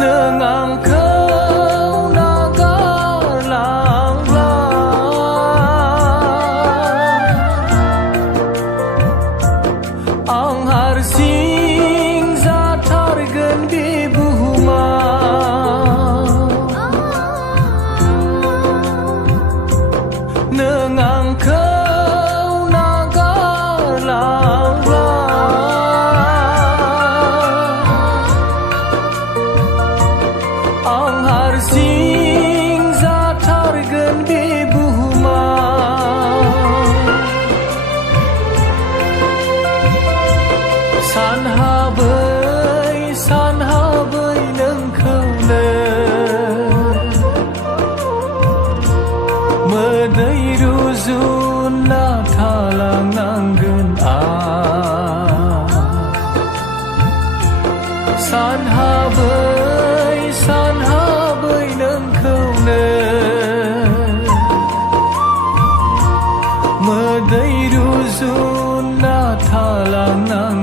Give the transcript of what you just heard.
nương ang khâu naga lang lang ang harsing zatargan di buhuma nương ang khâu naga lang ang harsing zatargan di buhuma san habai nang kaule medai ruzun na thalang nanggun san habai nang kaule medai ruzun na thalang nang